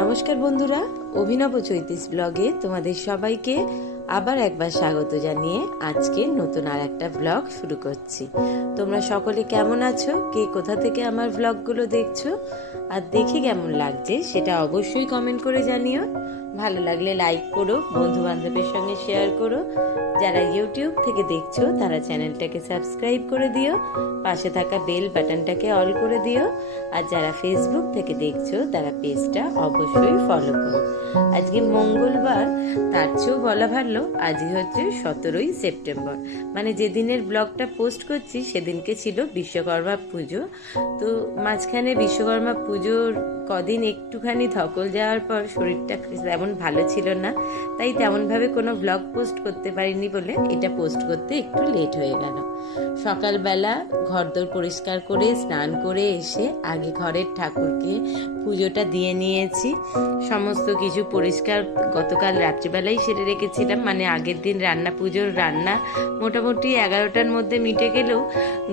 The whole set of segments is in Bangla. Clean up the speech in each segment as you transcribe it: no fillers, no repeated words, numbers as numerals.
নমস্কার বন্ধুরা, অভিনব চৈতিস ব্লগে তোমাদের সবাইকে আবার একবার স্বাগত জানিয়ে আজকে নতুন আর একটা ব্লগ শুরু করছি। তোমরা সকলে কেমন আছো? কে কোথা থেকে আমার ব্লগগুলো দেখছো আর দেখে কেমন লাগছে সেটা অবশ্যই কমেন্ট করে জানিও। ভালো লাগলে লাইক করো, বন্ধু বান্ধবের সঙ্গে শেয়ার করো। যারা ইউটিউব থেকে দেখছো তারা চ্যানেলটাকে সাবস্ক্রাইব করে দিও, পাশে থাকা বেল বাটনটাকে অল করে দিও। আর যারা ফেসবুক থেকে দেখছো তারা পেজটা অবশ্যই ফলো করো। আজকে মঙ্গলবার, তার চেয়েও বলা ভালো আজই হচ্ছে 17ই সেপ্টেম্বর, মানে যেদিনের ব্লগটা পোস্ট করছি সেদিনকে ছিল বিশ্বকর্মা পুজো। তো মাঝখানে বিশ্বকর্মা পুজোর কদিন একটুখানি ধকল যাওয়ার পর শরীরটা তেমন ভালো ছিল না, তাই তেমনভাবে কোনো ব্লগ পোস্ট করতে পারিনি বলে এটা পোস্ট করতে একটু লেট হয়ে গেল। সকালবেলা ঘরদোর পরিষ্কার করে স্নান করে এসে আগে ঘরের ঠাকুরকে পুজোটা দিয়ে নিয়েছি। সমস্ত কিছু পরিষ্কার গতকাল রাত্রিবেলাই সেরে রেখেছিলাম, মানে আগের দিন পুজোর রান্না মোটামুটি 11টার মধ্যে মিটে গেলেও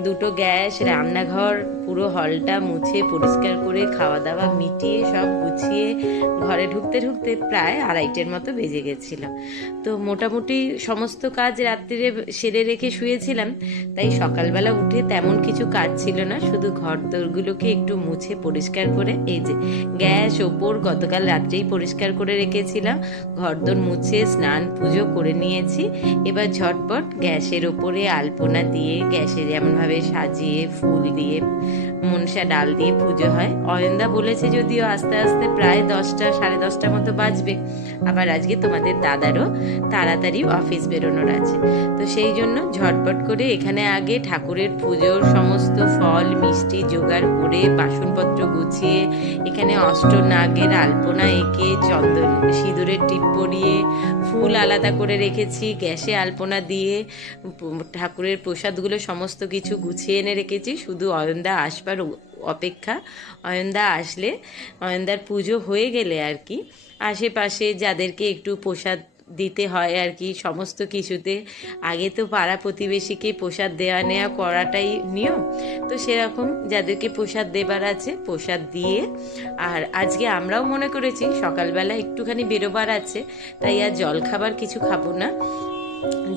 দুটো গ্যাস, রান্নাঘর, পুরো হলটা মুছে পরিষ্কার করে খাওয়া দাওয়া মিটিয়ে সব গুছিয়ে ঘরে ঢুকতে ঢুকতে প্রায় 2:30টার মতো বেজে গেছিল। তো মোটামুটি সমস্ত কাজ রাত্রিরে সেরে রেখে শুয়েছিলাম, তাই সকালবেলা উঠে তেমন কিছু কাজ ছিল না, শুধু ঘর দোরগুলোকে একটু মুছে পরিষ্কার করে, এই যে গ্যাস ওপর গতকাল রাত্রেই পরিষ্কার করে রেখেছিলাম, ঘরদোর মুছে স্নান পুজো করে নিয়েছি। এবার ঝটপট গ্যাসের ওপরে আলপনা দিয়ে, গ্যাসে যেমনভাবে সাজিয়ে ফুল দিয়ে মনসা ডাল দিয়ে পুজো হয়। অয়নদা বলেছে যদিও আস্তে আস্তে প্রায় 10টা 10:30টার মতো বাজবে, আবার আজকে তোমাদের দাদারও তাড়াতাড়ি অফিস বেরোনোর আছে। তো সেই জন্য ঝটপট করে এখানে আগে ঠাকুরের পুজোর সমস্ত ফল মিষ্টি জোগাড় করে বাসনপত্র গুছিয়ে এখানে অষ্টনাগের আলপনা এঁকে চন্দন সিঁদুরের টিপ পরিয়ে ফুল আলাদা করে রেখেছি, গ্যাসে আলপনা দিয়ে ঠাকুরের প্রসাদগুলো সমস্ত কিছু গুছিয়ে এনে রেখেছি। শুধু অয়নদা আসবার অপেক্ষা। অয়নদা আসলে, অয়নদার পুজো হয়ে গেলে আর কি আশেপাশে যাদেরকে একটু প্রসাদ দিতে হয় আর কি, সমস্ত কিছুতে আগে তো পাড়া প্রতিবেশীকে প্রসাদ দেওয়া নেওয়া করাটাই নিয়ম। তো সেরকম যাদেরকে প্রসাদ দেবার আছে প্রসাদ দিয়ে, আর আজকে আমরাও মনে করেছি সকালবেলা একটুখানি বেরোবার আছে, তাই আর জলখাবার কিছু খাবো না,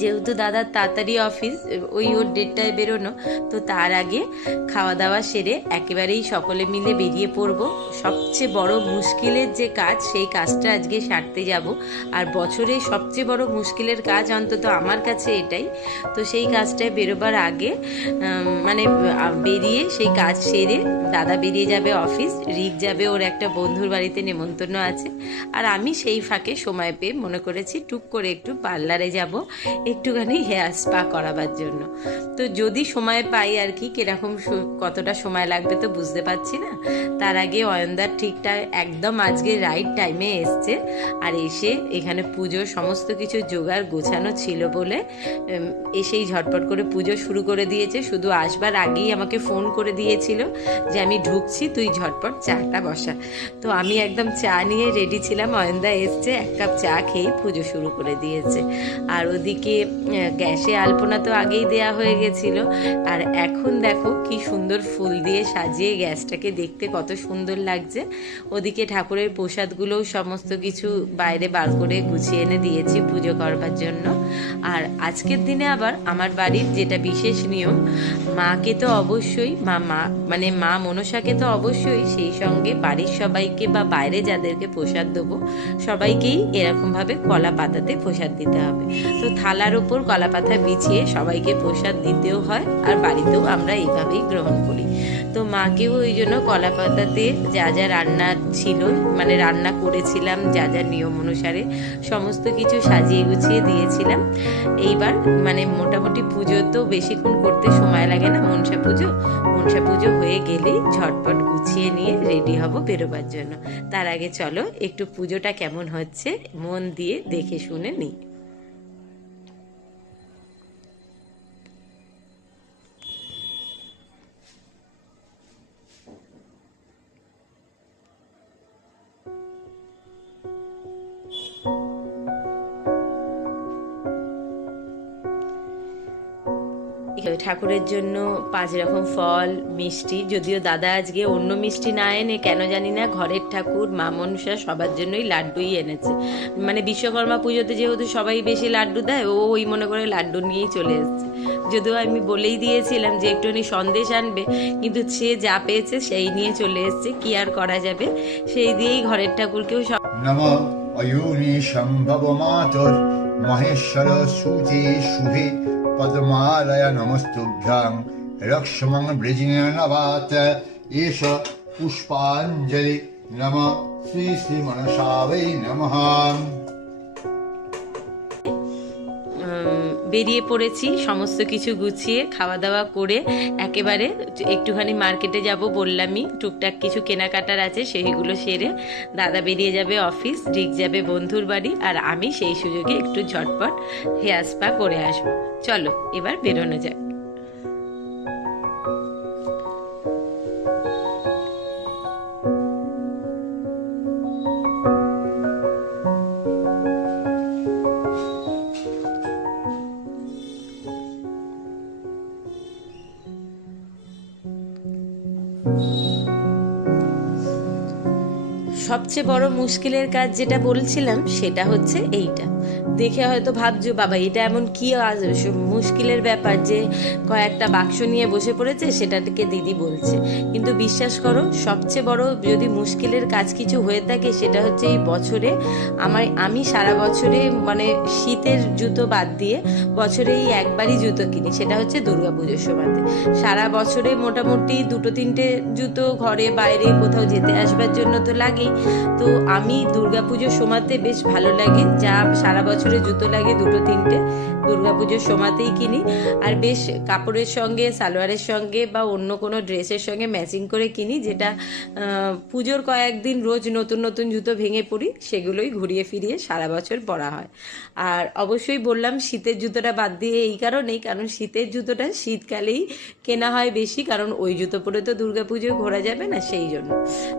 যেহেতু দাদার তাড়াতাড়ি অফিস, ওর 1:30টায় বেরোনো। তো তার আগে খাওয়া দাওয়া সেরে একেবারেই সকলে মিলে বেরিয়ে পড়ব। সবচেয়ে বড় মুশকিলের যে কাজ, সেই কাজটা আজকে সারতে যাব। আর বছরে সবচেয়ে বড় মুশকিলের কাজ অন্তত আমার কাছে এটাই। তো সেই কাজটায় বেরোবার আগে মানে বেরিয়ে সেই কাজ সেরে দাদা বেরিয়ে যাবে অফিস, রিক যাবে ওর একটা বন্ধুর বাড়িতে নেমন্তন্ন আছে, আর আমি সেই ফাঁকে সময় পেয়ে মনে করেছি টুক করে একটু পার্লারে যাব একটুখানি হেয়ার স্পা করাবার জন্য। তো যদি সময় পাই আর কি, কিরকম কতটা সময় লাগবে তো বুঝতে পারছি না। তার আগে অয়নদার ঠিকঠাক একদম আজকে রাইট টাইমে এসছে, আর এসে এখানে পুজোর সমস্ত কিছু জোগাড় গোছানো ছিল বলে এসেই ঝটপট করে পুজো শুরু করে দিয়েছে। শুধু আসবার আগেই আমাকে ফোন করে দিয়েছিল যে আমি ঢুকছি, তুই ঝটপট চাটা বসা। তো আমি একদম চা নিয়ে রেডি ছিলাম, অয়নদা এসছে, 1 কাপ চা খেয়েই পুজো শুরু করে দিয়েছে। আর ওদিকে গ্যাসে আলপনা তো আগেই দেয়া হয়ে গেছিল, আর এখন দেখো কি সুন্দর ফুল দিয়ে সাজিয়ে গ্যাসটাকে দেখতে কত সুন্দর লাগছে। ওদিকে ঠাকুরের প্রসাদগুলোও সমস্ত কিছু বাইরে বার করে গুছিয়ে এনে দিয়েছি পুজো করবার জন্য। আর আজকের দিনে আবার আমার বাড়ির যেটা বিশেষ নিয়ম, মাকে তো অবশ্যই মানে মা মনসাকে তো অবশ্যই, সেই সঙ্গে বাড়ির সবাইকে বা বাইরে যাদেরকে প্রসাদ দেবো সবাইকেই এরকমভাবে কলা পাতাতে প্রসাদ দিতে হবে। তো থালার ওপর কলা পাতা বিছিয়ে সবাইকে প্রসাদ দিতেও হয়, আর বাড়িতেও আমরা এইভাবেই গ্রহণ করি। তো মাকেও ওই জন্য কলা পাতাতে যা যা রান্না ছিল, মানে রান্না করেছিলাম যা যা নিয়ম অনুসারে সমস্ত কিছু সাজিয়ে গুছিয়ে দিয়েছিলাম। এইবার মানে মোটামুটি পুজো তো বেশিক্ষণ করতে সময় লাগে না, মনসা পুজো হয়ে গেলেই ঝটপট গুছিয়ে নিয়ে রেডি হব বেরোবার জন্য। তার আগে চলো একটু পুজোটা কেমন হচ্ছে মন দিয়ে দেখে শুনে নিই। ঠাকুরের জন্য 5 রকম ফল, মিষ্টি, যদিও দাদা আজকে অন্য মিষ্টি না এনে কেন জানি না ঘরের ঠাকুর, মা মনসা সবার জন্যই লাড্ডুই এনেছে। মানে বিশ্বকর্মা পুজোতে যেহেতু সবাই বেশি লাড্ডু দেয়, ও ওই মনে করে লাড্ডু নিয়েই চলে এসেছে। যদিও আমি বলেই দিয়েছিলাম যে একটুখানি সন্দেশ আনবে, কিন্তু সে যা পেয়েছে সেই নিয়ে চলে এসছে, কি আর করা যাবে, সেই দিয়েই ঘরের ঠাকুরকেও সব নমঃ অয়ুনি সম্ভব মাতর মহেশ্বর সুচে শুভে পদ্মালয় নমস্তুভ্যাং রক্ষ্মং বৃজিনবাত এষ পুষ্পাঞ্জলি নমঃ শ্রী শ্রী মনসাবৈ নমঃ। বেরিয়ে পড়েছি সমস্ত কিছু গুছিয়ে, খাওয়া দাওয়া করে একেবারে একটুখানি মার্কেটে যাব বললামই, টুকটাক কিছু কেনাকাটার আছে সেইগুলো সেরে দাদা বেরিয়ে যাবে অফিস, রিক যাবে বন্ধুর বাড়ি, আর আমি সেই সুযোগে একটু ঝটপট হেয়ার স্পা করে আসবো। চলো এবার বেরোনো যাক। সবচেয়ে বড় মুশকিলের কাজ যেটা বলছিলাম সেটা হচ্ছে এইটা। দেখে হয়তো ভাবছো বাবা এটা এমন কি মুশকিলের ব্যাপার যে কয়েকটা বাক্স নিয়ে বসে পড়েছে সেটাকে দিদি বলছে, কিন্তু বিশ্বাস করো সবচেয়ে বড় যদি মুশকিলের কাজ কিছু হয়ে থাকে সেটা হচ্ছে এই বছরে আমি সারা বছরে মানে শীতের জুতো বাদ দিয়ে বছরে এই একবারই জুতো কিনি, সেটা হচ্ছে দুর্গাপুজোর সময়তে। সারা বছরে মোটামুটি 2-3টে জুতো ঘরে বাইরে কোথাও যেতে আসবার জন্য তো লাগেই। তো আমি দুর্গাপুজোর সময়তে বেশ ভালো লাগে, যা সারা বছরে জুতো লাগে 2-3টে দুর্গাপুজোর সময়তেই কিনি, আর বেশ কাপড়ের সঙ্গে সালোয়ারের সঙ্গে বা অন্য কোনো ড্রেসের সঙ্গে ম্যাচিং করে কিনি, যেটা পুজোর কয়েকদিন রোজ নতুন নতুন জুতো ভেঙে পড়ি, সেগুলোই ঘুরিয়ে ফিরিয়ে সারা বছর পরা হয়। আর অবশ্যই বললাম শীতের জুতোটা বাদ দিয়ে এই কারণেই, কারণ শীতের জুতোটা শীতকালেই কেনা হয় বেশি, কারণ ওই জুতো পরে তো দুর্গাপুজোয় ঘোরা যাবে না, সেই জন্য।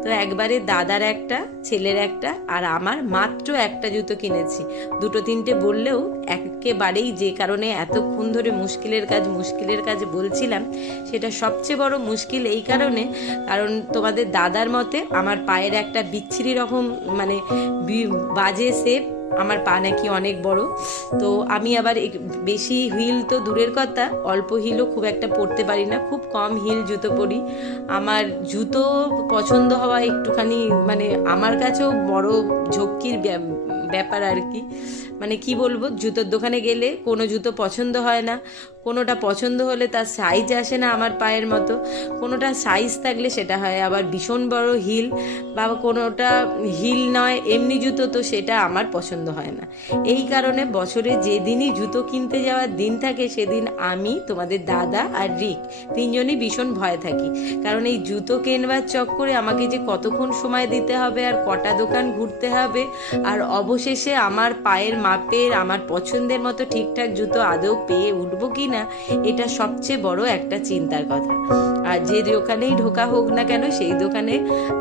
তো একবারে দাদার একটা, ছেলের একটা, আর আমার মাত্র একটা জুতো কিনেছি। 2-3টে বললেও একেবারেই, যে কারণে এতক্ষণ ধরে মুশকিলের কাজ বলছিলাম, সেটা সবচেয়ে বড় মুশকিল এই কারণে, কারণ তোমাদের দাদার মতে আমার পায়ের একটা বিচ্ছিরি রকম মানে বাজে শেপ, আমার পা নাকি অনেক বড়। তো আমি আবার বেশি হিল তো দূরের কথা, অল্প হিলও খুব একটা পরতে পারি না, খুব কম হিল জুতো পরি। আমার জুতো পছন্দ হওয়া একটুখানি মানে আমার কাছেও বড় ঝক্কির ব্যাপার আর কি। মানে কি বলবো, জুতোর দোকানে গেলে কোনো জুতো পছন্দ হয় না, কোনোটা পছন্দ হলে তার সাইজ আসে না আমার পায়ের মতো, কোনোটা সাইজ থাকলে সেটা হয় আবার ভীষণ বড় হিল, বা কোনোটা হিল নয় এমনি জুতো, তো সেটা আমার পছন্দ হয় না। এই কারণে বছরে যেদিনই জুতো কিনতে যাওয়ার দিন থাকে সেদিন আমি, তোমাদের দাদা আর রিক 3জনই ভীষণ ভয় থাকি, কারণ এই জুতো কেনবার চক্করে আমাকে যে কতক্ষণ সময় দিতে হবে আর কটা দোকান ঘুরতে হবে, আর অবশেষে আমার পায়ের মাপের আমার পছন্দের মতো ঠিকঠাক জুতো আদৌ পেয়ে উঠবো কি না, এটা সবচেয়ে বড় একটা চিন্তার কথা। আর যে দোকানেই ঢোকা হোক না কেন, সেই দোকানে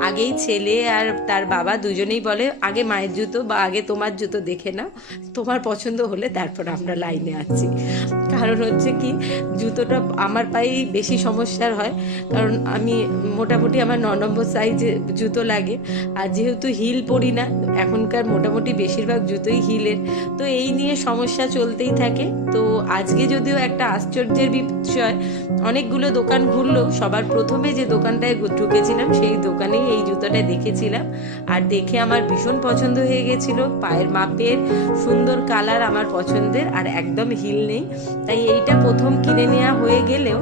আগেই ছেলে আর তার বাবা দুজনেই বলে আগে মায়ের জুতো বা আগে তোমার জুতো দেখে নাও, তোমার পছন্দ হলে তারপর আমরা লাইনে আছি। কারণ হচ্ছে কি, জুতোটা আমার পায়েই বেশি সমস্যার হয়, কারণ আমি মোটামুটি আমার 9 নম্বর সাইজে জুতো লাগে, আর যেহেতু হিল পরি না এখনকার, মোটামুটি বেশিরভাগ জুতোই হিলের, তো এই নিয়ে সমস্যা চলতেই থাকে। তো আজকে যদিও একটা আশ্চর্যের বিষয়, অনেকগুলো দোকান ঘুরলো, সবার প্রথমে যে দোকানটায় ঢুকেছিলাম সেই দোকানেই এই জুতোটা দেখেছিলাম, আর দেখে আমার ভীষণ পছন্দ হয়ে গেছিল, পায়ের মাপের, সুন্দর কালার আমার পছন্দের, আর একদম হিল নেই, তাই এইটা প্রথম কিনে নেওয়া হয়ে গেলেও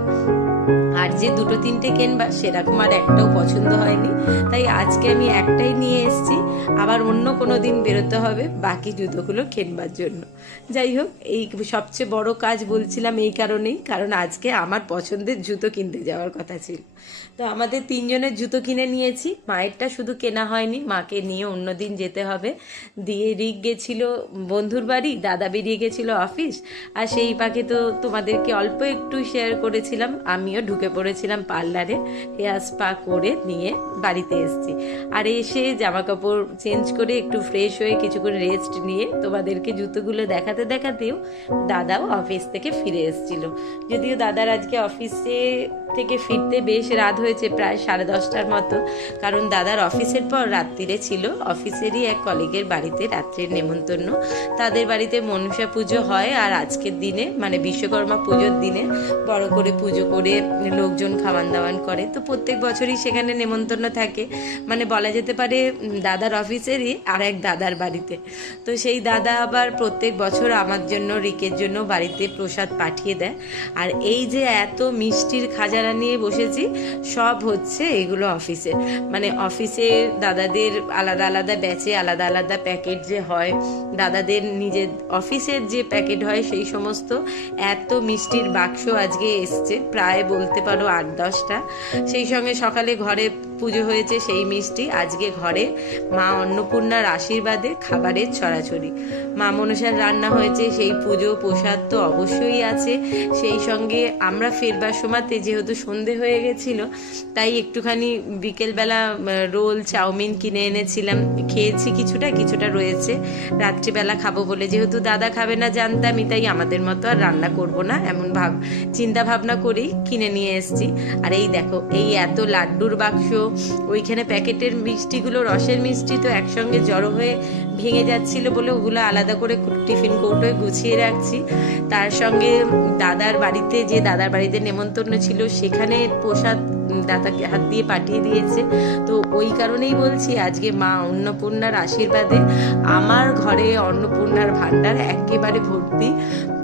আর যে 2-3টে কেনবা সেরকম আর একটাও পছন্দ হয়নি, তাই আজকে আমি একটাই নিয়ে এসেছি, আবার অন্য কোনো দিন বেরোতে হবে বাকি জুতোগুলো কেনবার জন্য। যাই হোক, এই সবচেয়ে বড় কাজ বলছিলাম এই কারণেই, কারণ আজকে আমার পছন্দের জুতো কিনতে যাওয়ার কথা ছিল। তো আমাদের 3জনের জুতো কিনে নিয়েছি, মায়েরটা শুধু কেনা হয়নি, মাকে নিয়ে অন্যদিন যেতে হবে। দিয়ে রিক গেছিল বন্ধুর বাড়ি, দাদা বেরিয়ে গেছিল অফিস, আর সেই পাকে তো তোমাদেরকে অল্প একটু শেয়ার করেছিলাম, আমিও ঢুকে পড়েছিলাম পার্লারে, হেয়ার স্পা করে নিয়ে বাড়িতে এসেছি। আর এসে জামা কাপড় চেঞ্জ করে একটু ফ্রেশ হয়ে কিছুক্ষণ রেস্ট নিয়ে তোমাদেরকে জুতোগুলো দেখাতে দেখাতেও দাদাও অফিস থেকে ফিরে এসেছিল। যদিও দাদার আজকে অফিসে থেকে ফিরতে বেশ রাত হয়েছে, প্রায় 10:30টার মতো, কারণ দাদার অফিসের পর রাত্রিরে ছিল অফিসেরই এক কলিগের বাড়িতে রাত্রের নেমন্তন্ন। তাদের বাড়িতে মনসা পুজো হয়, আর আজকের দিনে মানে বিশ্বকর্মা পুজোর দিনে বড় করে পুজো করে লোকজন খাওয়ান দাওয়ান করে। তো প্রত্যেক বছরই সেখানে নেমন্তন্ন থাকে, মানে বলা যেতে পারে দাদার অফিসেরই আর এক দাদার বাড়িতে। তো সেই দাদা আবার প্রত্যেক বছর আমার জন্য, রিকের জন্য বাড়িতে প্রসাদ পাঠিয়ে দেয়। আর এই যে এত মিষ্টির খাজানা নিয়ে বসেছি, সব হচ্ছে এগুলো অফিসে, মানে অফিসে দাদাদের আলাদা আলাদা ব্যাচে আলাদা আলাদা প্যাকেট যে হয়, দাদাদের নিজের অফিসের যে প্যাকেট হয় সেই সমস্ত এত মিষ্টির বাক্স আজকে এসছে, প্রায় বলতে পারো 8-10টা। সেই সঙ্গে সকালে ঘরে পুজো হয়েছে, সেই মিষ্টি আজকে ঘরে মা অন্নপূর্ণার আশীর্বাদে খাবারের ছড়াছড়ি। মা মনসার রান্না হয়েছে, সেই পুজো প্রসাদ তো অবশ্যই আছে। সেই সঙ্গে আমরা ফেরবার সময়তে যেহেতু সন্ধে হয়ে গেছিল, তাই একটুখানি বিকেলবেলা রোল চাউমিন কিনে এনেছিলাম, খেয়েছি কিছুটা, কিছুটা রয়েছে রাত্রিবেলা খাবো বলে। যেহেতু দাদা খাবে না জানতামই, তাই আমাদের মতো আর রান্না করব না এমন চিন্তা ভাবনা করেই কিনে নিয়ে এসেছি। আর এই দেখো, এই এত লাড্ডুর বাক্স, ওইখানে প্যাকেটের মিষ্টিগুলো, রসের মিষ্টি তো একসঙ্গে জড়ো হয়ে ভেঙে যাচ্ছিল বলে ওগুলো আলাদা করে টিফিন কৌটোয় গুছিয়ে রাখছি। তার সঙ্গে দাদার বাড়িতে নেমন্তন্ন ছিল, সেখানে প্রসাদ দাদাকে হাত দিয়ে পাঠিয়ে দিয়েছে। তো ওই কারণেই বলছি, আজকে মা অন্নপূর্ণার আশীর্বাদে আমার ঘরে অন্নপূর্ণার ভাণ্ডার একেবারে ভর্তি।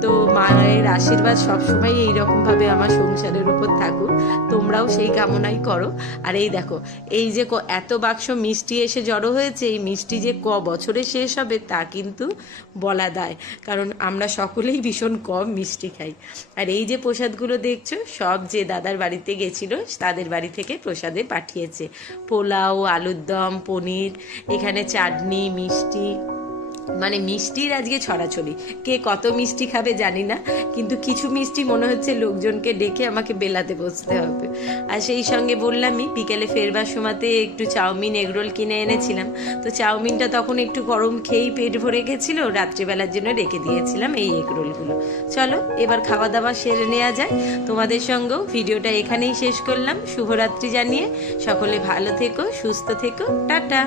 তো মায়ের আশীর্বাদ সবসময় এইরকমভাবে আমার সংসারের উপর থাকুক, তোমরাও সেই কামনাই করো। আর এই দেখো, এই যে এত বাক্স মিষ্টি এসে জড়ো হয়েছে, এই মিষ্টি যে বছরে শেষ হবে তা কিন্তু বলা দায়, কারণ আমরা সকলেই ভীষণ কম মিষ্টি খাই। আর এই যে প্রসাদগুলো দেখছো, সব যে দাদার বাড়িতে গেছিল তাদের বাড়ি থেকে প্রসাদে পাঠিয়েছে। পোলাও, আলুর দম, পনির, এখানে চাটনি, মিষ্টি, মানে মিষ্টির আজকে ছড়াছড়ি। কে কত মিষ্টি খাবে জানি না, কিন্তু কিছু মিষ্টি মনে হচ্ছে লোকজনকে ডেকে আমাকে বেলাতে বসতে হবে। আর সেই সঙ্গে বললামই, বিকেলে ফেরবার সময়তে একটু চাউমিন, এগরোল কিনে এনেছিলাম। তো চাউমিনটা তখন একটু গরম খেয়েই পেট ভরে গেছিল, রাত্রিবেলার জন্য রেখে দিয়েছিলাম এই এগরোলগুলো। চলো এবার খাওয়া দাওয়া সেরে নেওয়া যায়। তোমাদের সঙ্গেও ভিডিওটা এখানেই শেষ করলাম। শুভরাত্রি জানিয়ে সকলে ভালো থেকো, সুস্থ থেকো, টাটা।